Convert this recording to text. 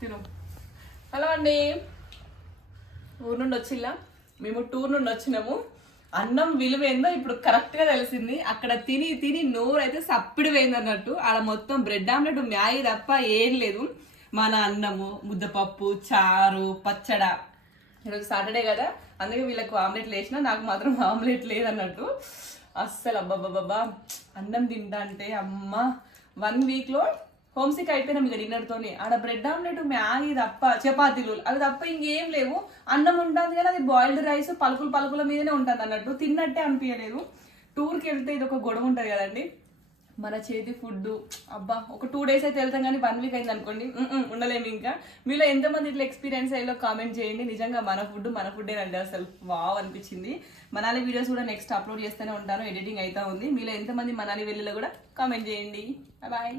తిను. హలో అండి, ఊరు నుండి వచ్చిల్లా. మేము టూర్ నుండి వచ్చినాము. అన్నం విలువ ఏందో ఇప్పుడు కరెక్ట్ గా తెలిసింది. అక్కడ తిని తిని నోరు అయితే సప్పిడి పోయింది అన్నట్టు. ఆడ మొత్తం బ్రెడ్ ఆమ్లెట్ మ్యాగీ తప్ప ఏం లేదు. మన అన్నము, ముద్దపప్పు, చారు, పచ్చడ. ఈరోజు సాటర్డే కదా, అందుకే వీళ్ళకు ఆమ్లెట్లు వేసినా, నాకు మాత్రం ఆమ్లెట్ లేదన్నట్టు. అస్సలు అబ్బాబ్బాబ్బా అన్నం తింటా అంటే అమ్మ 1 week లో హోమ్ సిక్ అయిపోయినాం ఇక డిన్నర్తోనే. ఆడ బ్రెడ్ ఆమ్లెట్ మ్యాగీ తప్ప, చపాతీలు అవి తప్ప ఇంకేం లేవు. అన్నం ఉంటుంది కానీ అది బాయిల్డ్ రైస్ పలుకుల పలుకుల మీదనే ఉంటుంది అన్నట్టు, తిన్నట్టే అనిపించలేదు. టూర్కి వెళ్తే ఇది ఒక గొడవ ఉంటుంది కదండి, మన చేతి ఫుడ్. అబ్బా ఒక 2 days అయితే వెళ్తాం కానీ 1 week అయింది అనుకోండి ఉండలేము ఇంకా. మీలో ఎంతమంది ఇట్లా ఎక్స్పీరియన్స్ అయ్యేలో కామెంట్ చేయండి. నిజంగా మన ఫుడ్ అంటే అసలు వావ్ అనిపించింది. మనాలి వీడియోస్ కూడా నెక్స్ట్ అప్లోడ్ చేస్తూనే ఉంటాను, ఎడిటింగ్ అయితే ఉంది. మీలో ఎంతమంది మనాలి వెళ్ళిలో కూడా కామెంట్ చేయండి. బాయ్.